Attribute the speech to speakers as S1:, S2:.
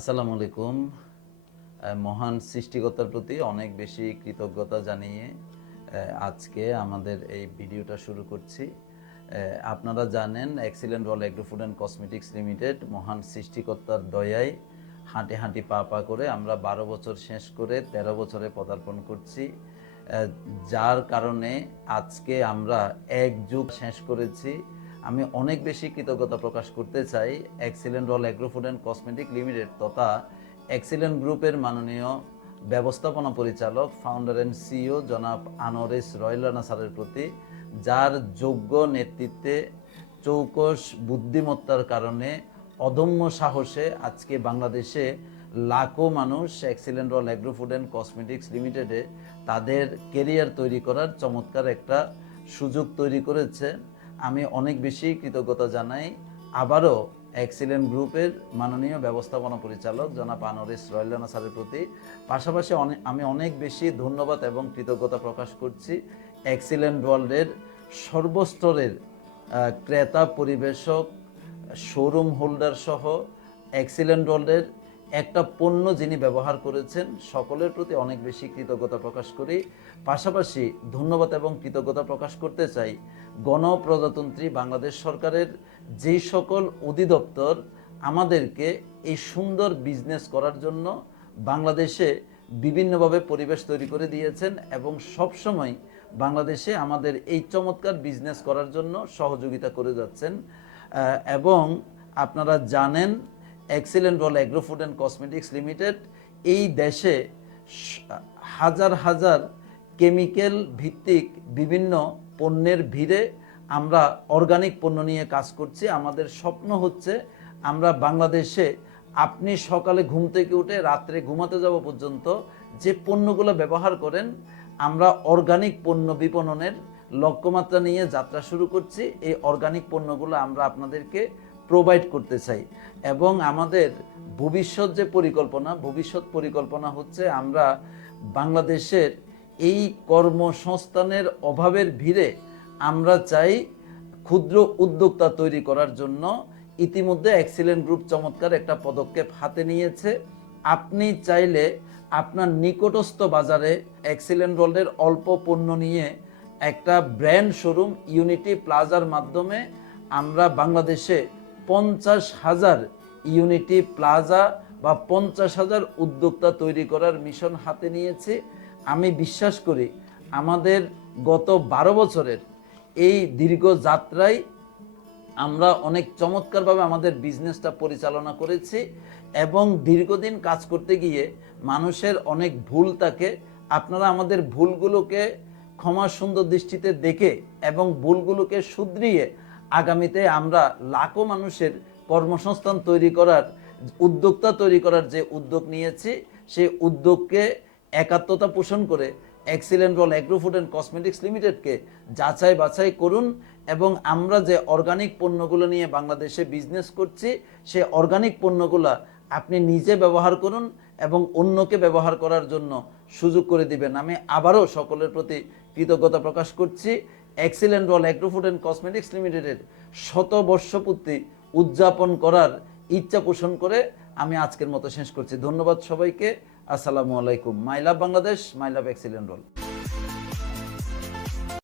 S1: আসসালামু আলাইকুম। মহান সৃষ্টিকর্তার প্রতি অনেক বেশি কৃতজ্ঞতা জানিয়ে আজকে আমাদের এই ভিডিওটা শুরু করছি। আপনারা জানেন excellent world agro food and cosmetics limited মহান সৃষ্টিকর্তার দয়ায় হাঁটি হাঁটি পা পা করে আমরা বারো বছর শেষ করে ১৩ বছরে পদার্পণ করছি। যার কারণে আজকে আমরা এক যুগ শেষ করেছি। আমি অনেক বেশি কৃতজ্ঞতা প্রকাশ করতে চাই excellent world agro food and cosmetic limited তথা এক্সিলেন্ট গ্রুপের মাননীয় ব্যবস্থাপনা পরিচালক ফাউন্ডার অ্যান্ড সিইও জনাব আনোয়ারিস রয়েল রানা স্যারের প্রতি, যার যোগ্য নেতৃত্বে চৌকস বুদ্ধিমত্তার কারণে অদম্য সাহসে আজকে বাংলাদেশে লাখো মানুষ excellent world agro food and cosmetics লিমিটেডে তাদের কেরিয়ার তৈরি করার চমৎকার একটা সুযোগ তৈরি করেছে। আমি অনেক বেশি কৃতজ্ঞতা জানাই আবারও এক্সিলেন্ট গ্রুপের মাননীয় ব্যবস্থাপনা পরিচালক জনাব আনোয়ারিস রয়লানা স্যারের প্রতি। পাশাপাশি আমি অনেক বেশি ধন্যবাদ এবং কৃতজ্ঞতা প্রকাশ করছি এক্সিলেন্ট ওয়ার্ল্ডের সর্বস্তরের ক্রেতা, পরিবেশক শোরুম হোল্ডার সহ এক্সিলেন্ট ওয়ার্ল্ডের একটা পণ্য যিনি ব্যবহার করেছেন, সকলের প্রতি অনেক বেশি কৃতজ্ঞতা প্রকাশ করি। পাশাপাশি ধন্যবাদ এবং কৃতজ্ঞতা প্রকাশ করতে চাই গণপ্রজাতন্ত্রী বাংলাদেশ সরকারের যেই সকল অধিদপ্তর আমাদেরকে এই সুন্দর বিজনেস করার জন্য বাংলাদেশে বিভিন্নভাবে পরিবেশ তৈরি করে দিয়েছেন এবং সবসময় বাংলাদেশে আমাদের এই চমৎকার বিজনেস করার জন্য সহযোগিতা করে যাচ্ছেন। এবং আপনারা জানেন excellent world agro food and cosmetics limited এই দেশে হাজার হাজার কেমিক্যাল ভিত্তিক বিভিন্ন পণ্যের ভিড়ে আমরা অর্গানিক পণ্য নিয়ে কাজ করছি। আমাদের স্বপ্ন হচ্ছে আমরা বাংলাদেশে আপনি সকালে ঘুম থেকে উঠে রাত্রে ঘুমাতে যাব পর্যন্ত যে পণ্যগুলো ব্যবহার করেন, আমরা অর্গানিক পণ্য বিপণনের লক্ষ্যমাত্রা নিয়ে যাত্রা শুরু করছি। এই অর্গানিক পণ্যগুলো আমরা আপনাদেরকে প্রোভাইড করতে চাই। এবং আমাদের ভবিষ্যৎ যে পরিকল্পনা, ভবিষ্যৎ পরিকল্পনা হচ্ছে আমরা বাংলাদেশের এই কর্মসংস্থানের অভাবের ভিড়ে আমরা চাই ক্ষুদ্র উদ্যোক্তা তৈরি করার জন্য। ইতিমধ্যে এক্সিলেন্ট গ্রুপ চমৎকার একটা পদক্ষেপ হাতে নিয়েছে। আপনি চাইলে আপনার নিকটস্থ বাজারে এক্সিলেন্ট রোলের অল্প পণ্য নিয়ে একটা ব্র্যান্ড শোরুম ইউনিটি প্লাজার মাধ্যমে আমরা বাংলাদেশে পঞ্চাশ হাজার ইউনিটি প্লাজা বা পঞ্চাশ হাজার উদ্যোক্তা তৈরি করার মিশন হাতে নিয়েছি। আমি বিশ্বাস করি আমাদের গত বারো বছরের এই দীর্ঘ যাত্রায় আমরা অনেক চমৎকারভাবে আমাদের বিজনেসটা পরিচালনা করেছি এবং দীর্ঘদিন কাজ করতে গিয়ে মানুষের অনেক ভুল থাকে। আপনারা আমাদের ভুলগুলোকে ক্ষমা সুন্দর দৃষ্টিতে দেখে এবং ভুলগুলোকে শুধরিয়ে আগামীতে আমরা লাখো মানুষের কর্মসংস্থান তৈরি করার, উদ্যোক্তা তৈরি করার যে উদ্যোগ নিয়েছি, সেই উদ্যোগকে একাত্মতা পোষণ করে excellent world agro food and cosmetics লিমিটেডকে যাচাই বাছাই করুন এবং আমরা যে অর্গানিক পণ্যগুলো নিয়ে বাংলাদেশে বিজনেস করছি সে অর্গানিক পণ্যগুলো আপনি নিজে ব্যবহার করুন এবং অন্যকে ব্যবহার করার জন্য সুযোগ করে দিবেন। আমি আবারও সকলের প্রতি কৃতজ্ঞতা প্রকাশ করছি। Excellent world agro food and cosmetics লিমিটেডের শতবর্ষপূর্তি উদযাপন করার ইচ্ছা পোষণ করে আমি আজকের মতো শেষ করছি। ধন্যবাদ সবাইকে। আসসালামু আলাইকুম। My love Bangladesh, my love excellent world